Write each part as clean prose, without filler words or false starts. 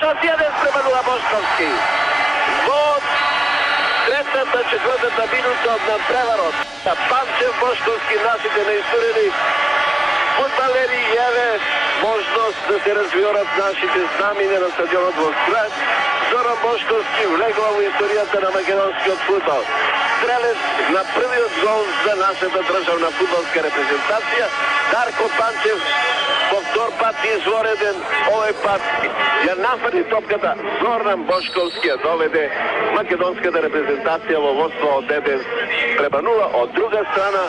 шанси, 1:0 Бошковски. Во третата, четвртата минута од надпреварот. Панчев, Бошковски, нашите неисторени фудбалери, еве можност да се развиорат нашите знамиња на стадионот во Скрад. Зоран Бошковски влегува во историјата на македонскиот фудбал. Стрелец на првиот гол за нашата државна фудбалска репрезентација. Дарко Панчев во втор пат извореден, овој пат ја нафати топката. Зоран Бошковски ја доведе македонската репрезентација во водство од 1:0. Од друга страна,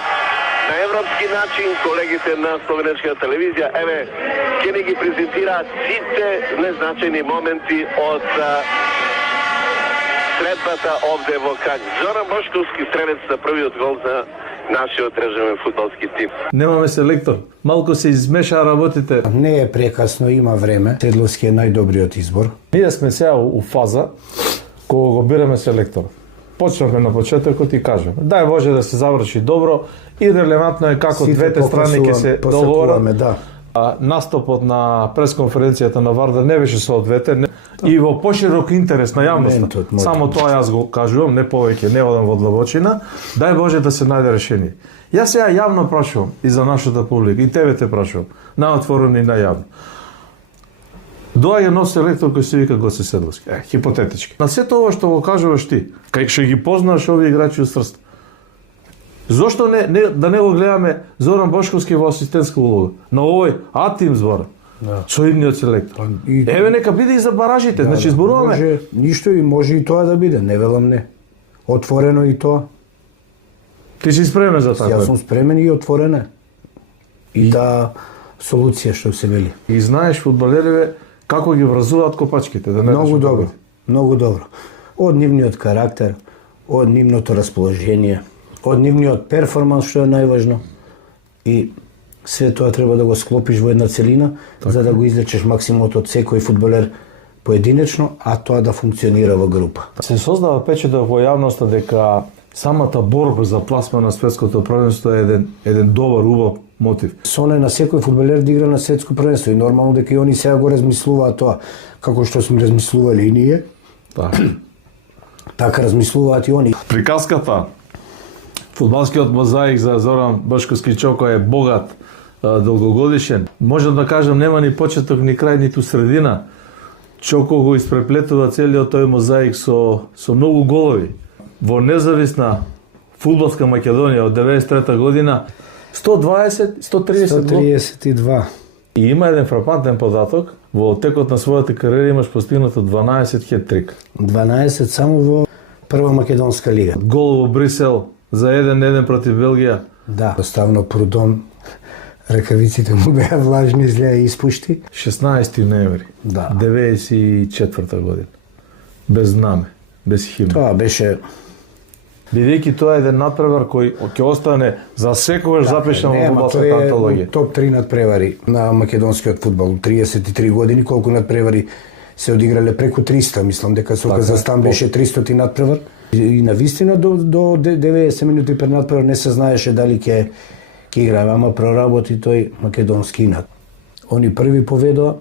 на европски начин, колегите на Словенечка телевизија, еве, ќе ни ги презентираат сите незначајни моменти од средбата овде во Кањ. Зоран Бошковски стрелец на првиот гол за нашиот државен фудбалски тим. Немаме селектор. Малку се измеша работите. Не е прекасно, има време. Седловски е најдобриот избор. Ние сме сега у фаза кога го бираме селектор. Почнавме на почетокот и кажеме, дај Боже да се заврши добро и релевантно е како Сите двете страни ќе се договорат. Да. Настапот на пресконференцијата на Вардар не беше соодветен и во поширок интерес на јавноста. Само тоа јас го кажувам, не повеќе, не одам во длабочина. Дај Боже да се најде решение. Јас сега јавно прашувам и за нашата публика, и тебе те прашувам, наотворено и најавно. Доаѓа нов селектор кој се вика Гоце Седловски. Хипотетички. На сето ова што го кажуваш ти, кај што ги познаваш овие играчи од Срст. Зошто да не го гледаме Зоран Бошковски во асистентска улога на овој А-тим збор? Да. Со идниот селектор. Еве нека биде и за баражите, да, значи зборуваме. Може ништо и може и тоа да биде, не велам не. Отворено и тоа. Ти си спремен за така? Јас сум спремен и отворена. И да солуција што се вели. И знаеш фудбалериве како ги вразуваат копачките, да не многу добро, многу добро. Од нивниот карактер, од нивното расположение, од нивниот перформанс што е најважно. И све тоа треба да го склопиш во една целина, така, за да го извлечеш максимумот од секој фудбалер поединечно, а тоа да функционира во група. Се создава печаток во јавноста дека самата борба за пласма на светското првенство е еден добар, убав мотив. Соне на секој фудбалер да игра на светско првенство и нормално дека и они сега го размислуваат тоа, како што сме размислували и ние. Така размислуваат и они. Приказката фудбалскиот мозаик за Зоран Бошковски Чоко е богат, долгогодишен. Можам да кажам, нема ни почеток, ни крај, ниту средина. Чоко го испреплетува целиот тој мозаик со многу голови. Во независна фудбалска Македонија од 93 година 120, 132. И има еден фрапантен податок, во текот на својата кариера имаш постигнато 12 хет-трик. 12 само во прва македонска лига. Гол во Брисел за 1-1 против Белгија. Да, доставно Прудон, ракавиците му беа влажни, зле и испушти. 16 ноември, да. 94 година. Без знаме, без химна. Тоа беше... Бидејќи тоа е еден надпревар кој ќе остане за секогаш запишан во фудбалската антологија. Топ 3 надпревари на македонскиот фудбал, 33 години, колку надпревари се одиграле преку 300, мислам дека со Казахстан беше 300 надпревар. И на вистина до 90 минути пред надпревар не се знаеше дали ќе играме, ама проработи тој македонски инат. Они први поведоа,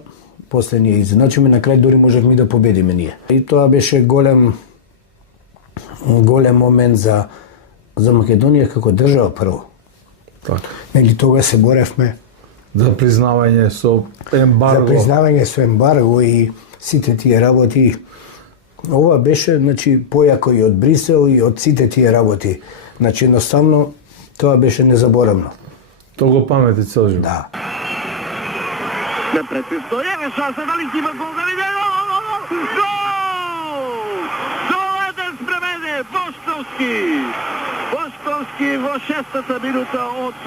после ние изначиме, на крај дори можевме да победиме ние. И тоа беше голем момент за Македонија како држава прво. Нели тога се боревме за признавање со ембарго. За признавање со ембарго и сите тие работи. Ова беше, значи, појако и од Брисел и од сите тие работи. Значи, едноставно, тоа беше незаборавно. Тоа го памети цел живот. Да. Напред се стојаве, шанса, дали си има гол, дали не? Бошковски во 6-та минута од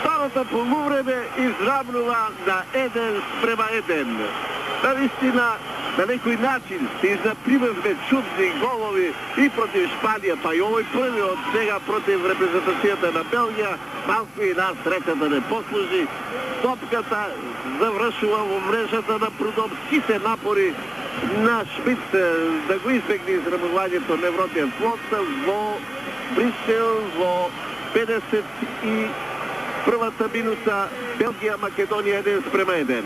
второто полувреме изравнува на 1:1. Навистина, на некој начин се запримевме чудни голови и против Шпанија, па и овој првиот сега против репрезентацијата на Белгија, малку и нас среќата не послужи. Топката завршува во мрежата на Прудон, сите напори на Шмидт да го избегне израмувањето на Европијан флот во Брисел во 51-та минута. Белгија, Македонија 1:1.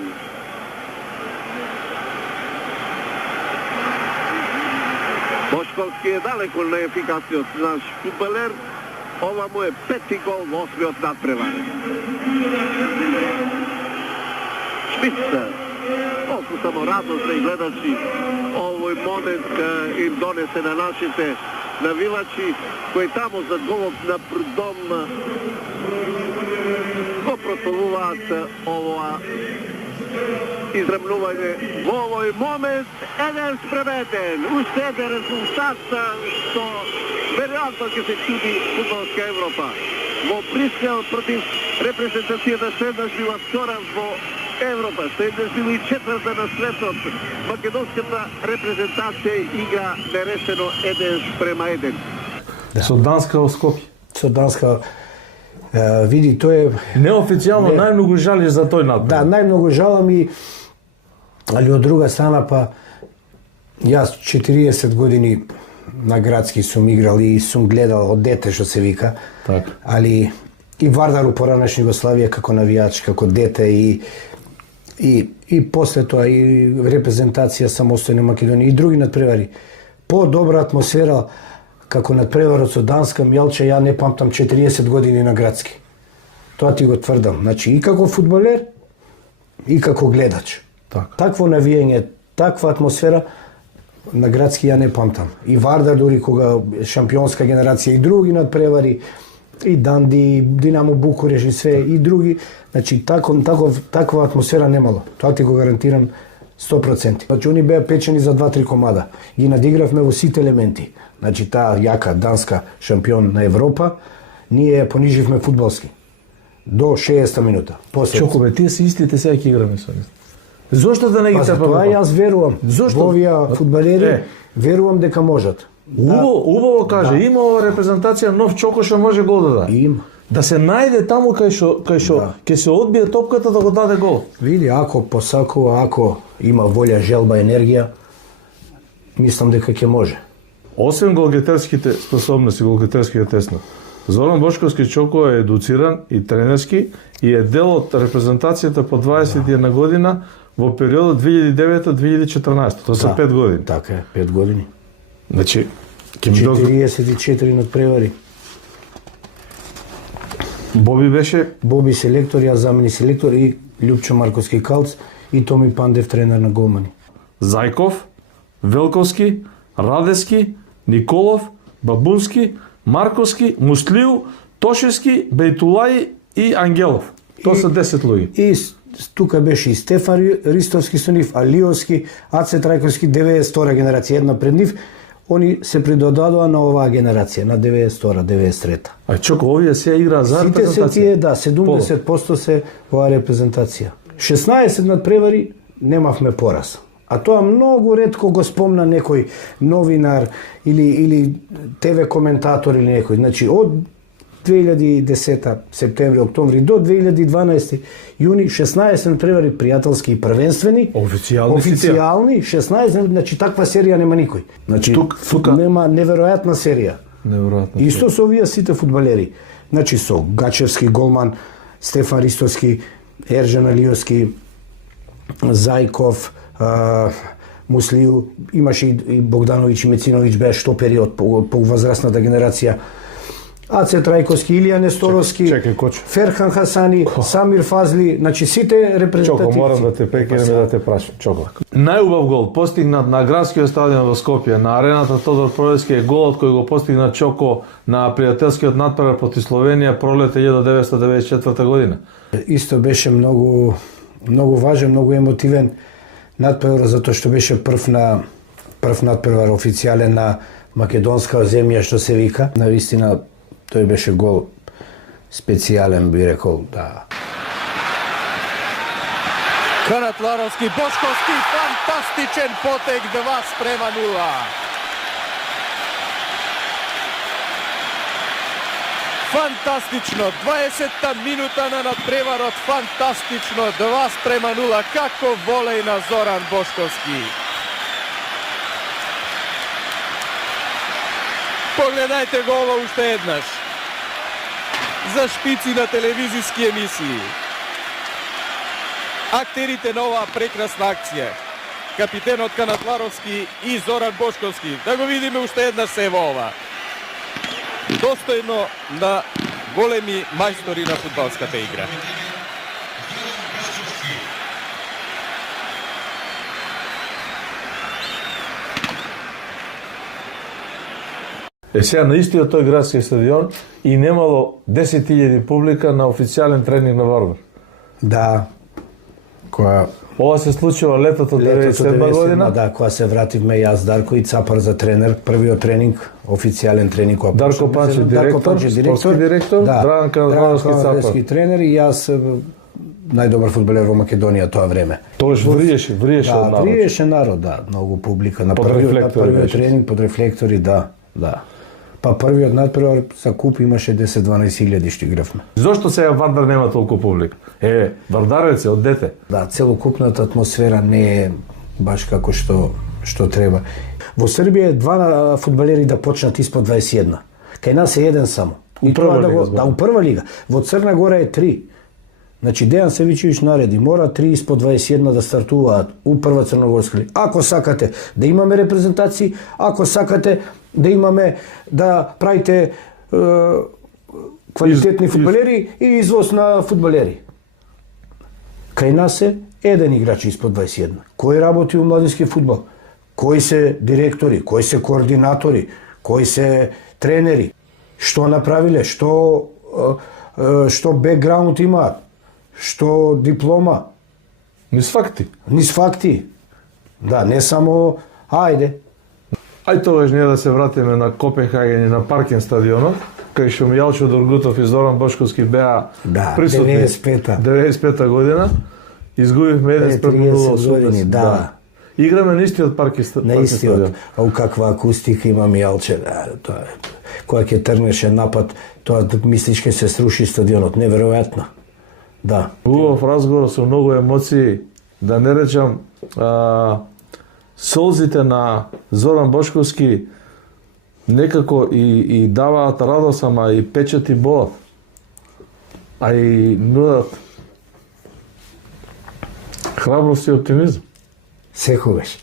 Бошковски е далеко неефикасниот наш фудбалер. Ова му е 5-ти гол во 8-миот надпревар. Шпица. Колку само радосни гледачи овој момент им донесе на нашите навивачи, кои тамо зад голот на Прдом го прославуваат ова израмнување. Во овој момент еден спреметен, уште еден резултат што веројатно ќе се чуди фудбалска Европа. Во Брисел против репрезентацијата следнаш била втора во Европа, следнаш била и четврта на светот. Македонската репрезентација игра нерешено 1-1. Со Данска во Скопје. Со Данска, види, тој е... Неофицијално најмногу жалиш за тој надпревар. Да, најмногу жалам и... Али од друга страна, па... Јас 40 години на градски сум играл и сум гледал од дете, што се вика. Така. Али и Вардар у поранешна Југославија како навијач, како дете и после тоа и репрезентација самостојна Македонија и други надпревари. По-добра атмосфера како надпреварот со Данска, Мјалче, ја не памтам 40 години на градски. Тоа ти го тврдам. Значи и како фудбалер и како гледач. Така. Такво навијање, таква атмосфера на градски ја не памтам. И Вардар дури кога шампионска генерација и други надпревари, и Данди, Динамо Букуреш и све и други, значи таква атмосфера немало. Тоа ти го гарантирам 100%. Значи они беа печени за 2-3 комада. Ги надигравме во сите елементи. Значи таа јака данска шампион на Европа, ние ја пониживме фудбалски до 60-та минута. После Чоко бе, тие се истите сега ќе играме со нив. Зошто да не ги па за тепаме? тоа јас верувам. Зошто? Во овие фудбалери верувам дека можат. Убаво каже, има ова репрезентација нов Чоко што може гол да даде. Има. Да се најде таму кај што ќе се одбие топката да го даде гол. Види, ако посакува, ако има волја, желба, енергија, мислам дека ќе може. Освен голгетерските способности, голгетерскиот теснот, Зоран Бошковски Чоко е едуциран и тренерски и е дел од репрезентацијата по 21 година во периодот 2009-2014. Тоа се 5 години. Така е, 5 години. Значи, ќе ми дозволи. 44 надпревари. Боби беше Боби селектор, јас замени селектор и Љупчо Марковски Калц и Томи Пандев тренер на голмани. Зајков, Велковски, Радески, Николов, Бабунски, Марковски, Муслиу, Тошевски, Бејтулаи и Ангелов. Тоа се 10 луѓе. И тука беше и Стефан Ристовски со нив, Алиовски, Аце Трајковски, 92 генерација, една пред нив. Они се придодадоа на оваа генерација, на 92-та, 93-та. А Чоко, овие се играа за Сите репрезентација? се тие, да, 70% се оваа репрезентација. 16 надпревари немавме пораз. А тоа многу ретко го спомна некој новинар или ТВ коментатор или некој. Значи, од 2010 септември, октомври до 2012 јуни 16 надпревари пријателски и првенствени. Официјални 16, значи таква серија нема никој. Значи тука нема неверојатна серија. Неверојатно. Исто со овие сите фудбалери. Значи со Гачевски голман, Стефан Ристовски, Ержан Алиовски, Зајков, Муслиу, имаше и Богдановиќ и Мециновиќ беа штопери од возрастната генерација. Аце Трајковски, Илија Несторовски, Ферхан Хасани, Самир Фазли, значи сите репрезентативци. Чоко, морам да те прекинем и да те прашам. Чоко. Најубав гол постигнат на градскиот стадион во Скопје, на арената Тодор Пројевски е голот кој го постигна Чоко на пријателскиот надпревар против Словенија пролете 1994 година. Исто беше многу важен, многу емотивен надпревар затоа што беше прв надпревар официјален на македонска земја што се вика. Навистина тој беше гол специјален, би рекол, да. Канатларовски, Бошковски, фантастичен потег, 2:0. Фантастично, 20-та минута на надпреварот, фантастично, 2:0, како волеј на Зоран Бошковски. Погледајте голо уште еднаш. За шпици на телевизиски емисии. Актерите на оваа прекрасна акција. капитенот Канатларовски и Зоран Бошковски. Да го видиме уште еднаш се во ова. Достојно на големи мајстори на фудбалската игра. Сега на истиот тој градски стадион и немало 10.000 публика на официјален тренинг на Варвар. Да. Која Ова се случува летото 97 година. Да, кога се вративме јас, Дарко и Цапар за тренер, првиот тренинг, официјален тренинг. Дарко Панчев директор, спортски директор, да, Драган Канатларовски Цапар. Тренер и јас најдобар фудбалер во Македонија тоа време. Тогаш вриеше од народ. Вриеше народ, да, многу публика на Под рефлектори првиот беше. тренинг под рефлектори, да. Па првиот надпревар за куп имаше 10-12 илјади што игравме. Зошто сега Вардар нема толку публика? Вардаровец е од дете. Да, целокупната атмосфера не е баш како што треба. Во Србија е два фудбалери да почнат испод 21. Кај нас е еден само. У прва лига, да, у прва лига. Во Црна Гора е 3. Значи Дејан Савичевиќ нареди, мора 3 испод 21 да стартуваат у прва црногорска лига. Ако сакате да имаме репрезентации, ако сакате да имаме да правите квалитетни фудбалери и извоз на фудбалери. Кај нас е еден играч испод 21. Кој работи у младински фудбал? Кои се директори, кои се координатори, кои се тренери? Што направиле? Што бекграунд имаат? Што диплома? Низ факти. Низ факти. Да, не само ајде. Ај тогаш ние да се вратиме на Копенхаген и на Паркен стадионот, кај што Мијалчо Доргутов и Зоран Бошковски беа присутни 95-та година. Изгубивме 1-0 години, да. Играме на истиот Паркен стадион. Ау каква акустика има Мијалче, тоа е. Кога ќе тргнеше напад, тоа мислиш ќе се сруши стадионот, неверојатно. Да. Убав разговор со многу емоции, да не речам солзите на Зоран Бошковски некако и даваат радост, ама и печат и болат. А и нудат храброст и оптимизм. Секогаш.